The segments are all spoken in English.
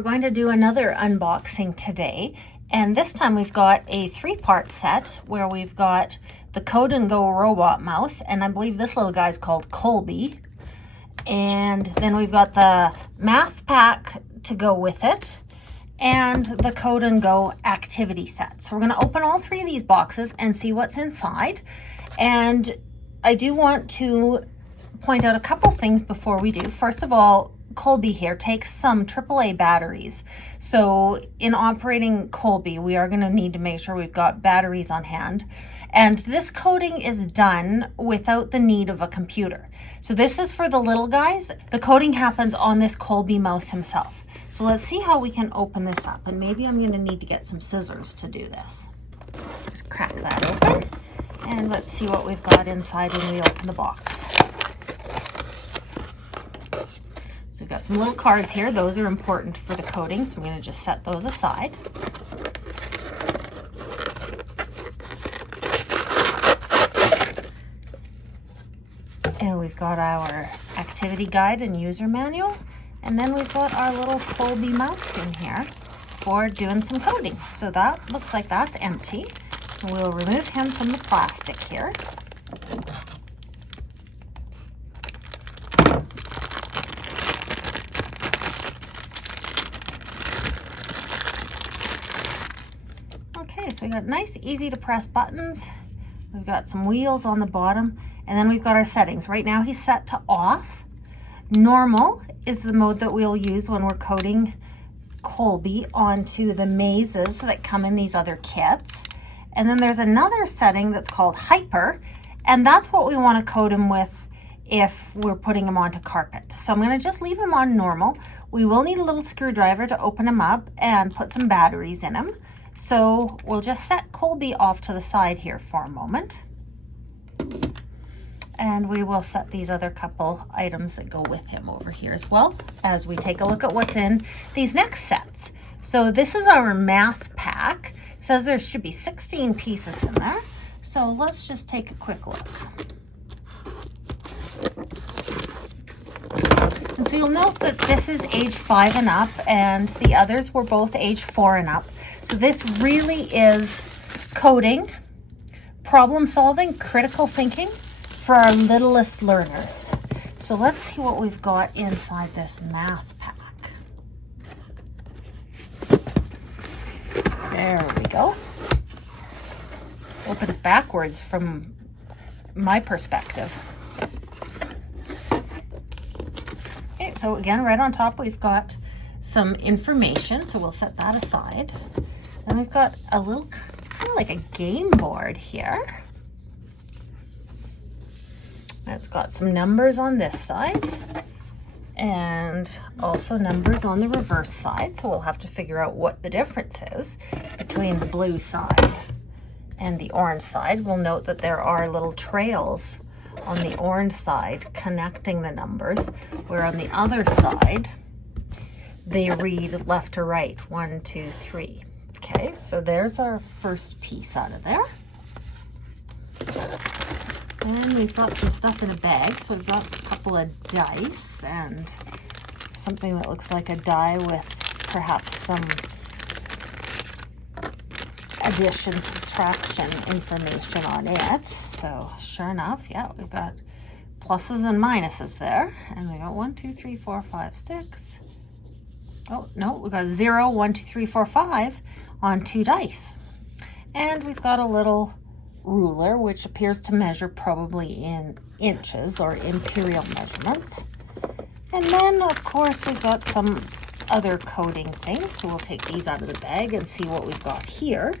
we're going to do another unboxing today, and this time we've got a 3-part set where we've got the Code and Go robot mouse, and I believe this little guy's called Colby, and then we've got the math pack to go with it and the Code and Go activity set. So we're going to open all 3 of these boxes and see what's inside. And I do want to point out a couple things before we do. First of all, Colby here takes some AAA batteries. So in operating Colby, we are going to need to make sure we've got batteries on hand. And this coding is done without the need of a computer. So this is for the little guys. The coding happens on this Colby mouse himself. So let's see how we can open this up. And maybe I'm going to need to get some scissors to do this. Just crack that open. And let's see what we've got inside when we open the box. So we've got some little cards here. Those are important for the coding, so I'm going to just set those aside. And we've got our activity guide and user manual. And then we've got our little Colby mouse in here for doing some coding. So that looks like that's empty. And we'll remove him from the plastic here. Okay, so we got nice, easy to press buttons. We've got some wheels on the bottom, and then we've got our settings. Right now he's set to off. Normal is the mode that we'll use when we're coding Colby onto the mazes that come in these other kits. And then there's another setting that's called hyper, and that's what we want to code him with if we're putting him onto carpet. So I'm going to just leave him on normal. We will need a little screwdriver to open him up and put some batteries in him. So we'll just set Colby off to the side here for a moment. And we will set these other couple items that go with him over here as well as we take a look at what's in these next sets. So this is our math pack. It says there should be 16 pieces in there. So let's just take a quick look. And so you'll note that this is age 5 and up, and the others were both age 4 and up. So this really is coding, problem solving, critical thinking for our littlest learners. So let's see what we've got inside this math pack. There we go. Opens backwards from my perspective. Okay, so again, right on top we've got some information, so we'll set that aside. Then we've got a little, kind of like a game board here. It's got some numbers on this side and also numbers on the reverse side. So we'll have to figure out what the difference is between the blue side and the orange side. We'll note that there are little trails on the orange side connecting the numbers, where on the other side, they read left to right, 1, 2, 3. Okay, so there's our first piece out of there. And we've got some stuff in a bag. So we've got a couple of dice and something that looks like a die with perhaps some addition, subtraction information on it. So sure enough, yeah, we've got pluses and minuses there. And we got 1, 2, 3, 4, 5, 6. Oh, no, we've got 0, 1, 2, 3, 4, 5 on 2 dice. And we've got a little ruler, which appears to measure probably in inches or imperial measurements. And then, of course, we've got some other coding things. So we'll take these out of the bag and see what we've got here.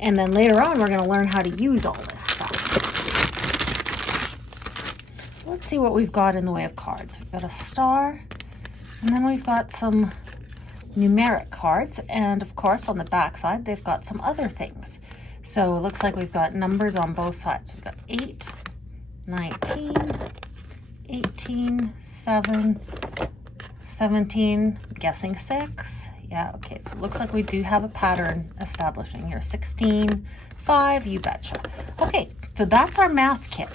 And then later on, we're going to learn how to use all this stuff. Let's see what we've got in the way of cards. We've got a star, and then we've got some numeric cards. And of course, on the back side, they've got some other things. So it looks like we've got numbers on both sides. We've got 8, 19, 18, 7, 17, I'm guessing 6. Yeah, okay, so it looks like we do have a pattern establishing here. 16, 5, you betcha. Okay, so that's our math kit.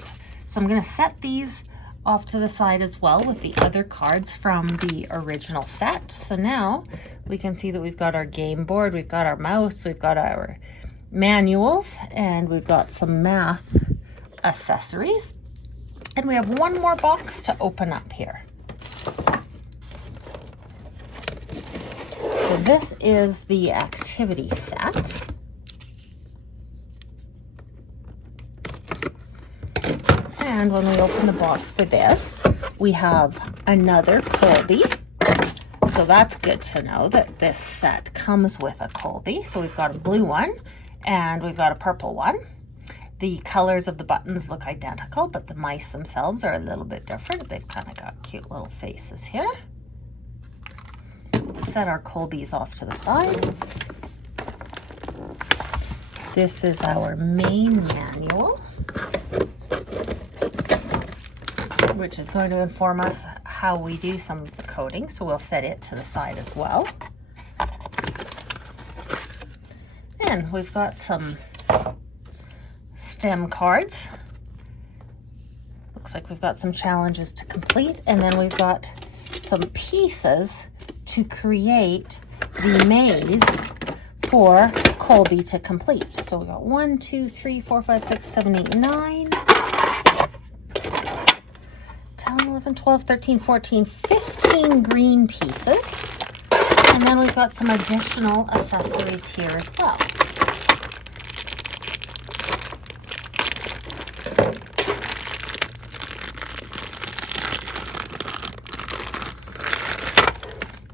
So I'm going to set these off to the side as well with the other cards from the original set. So now we can see that we've got our game board, we've got our mouse, we've got our manuals, and we've got some math accessories. And we have one more box to open up here. So this is the activity set. And when we open the box for this, we have another Colby. So that's good to know that this set comes with a Colby. So we've got a blue one and we've got a purple one. The colors of the buttons look identical, but the mice themselves are a little bit different. They've kind of got cute little faces here. Set our Colbys off to the side. This is our main manual, which is going to inform us how we do some of the coding. So we'll set it to the side as well. And we've got some STEM cards. Looks like we've got some challenges to complete, and then we've got some pieces to create the maze for Colby to complete. So we got 1, 2, 3, 4, 5, 6, 7, 8, 9, 10, 11, 12, 13, 14, 15 green pieces. And then we've got some additional accessories here as well.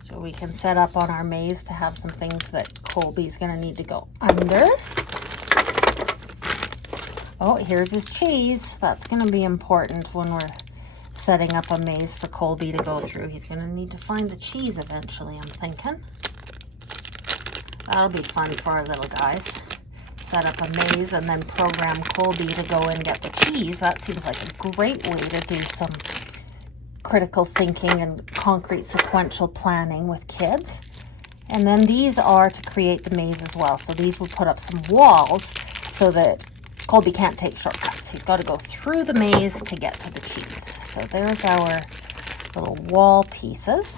So we can set up on our maze to have some things that Colby's going to need to go under. Oh, here's his cheese. That's going to be important when we're setting up a maze for Colby to go through. He's going to need to find the cheese eventually, I'm thinking. That'll be fun for our little guys. Set up a maze and then program Colby to go and get the cheese. That seems like a great way to do some critical thinking and concrete sequential planning with kids. And then these are to create the maze as well. So these will put up some walls so that Colby can't take shortcuts. He's got to go through the maze to get to the cheese. So there's our little wall pieces.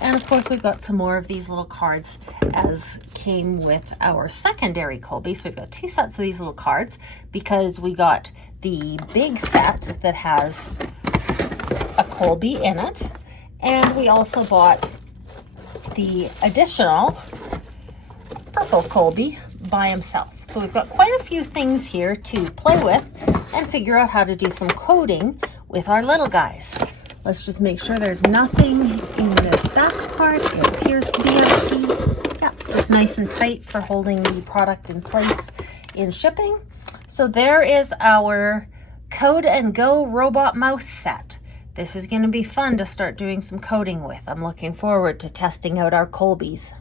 And of course we've got some more of these little cards as came with our secondary Colby. So we've got 2 sets of these little cards because we got the big set that has a Colby in it, and we also bought the additional purple Colby by himself. So we've got quite a few things here to play with and figure out how to do some coding with our little guys. Let's just make sure there's nothing in this back part. It appears to be empty. Yeah, just nice and tight for holding the product in place in shipping. So there is our Code and Go robot mouse set. This is going to be fun to start doing some coding with. I'm looking forward to testing out our Colbys.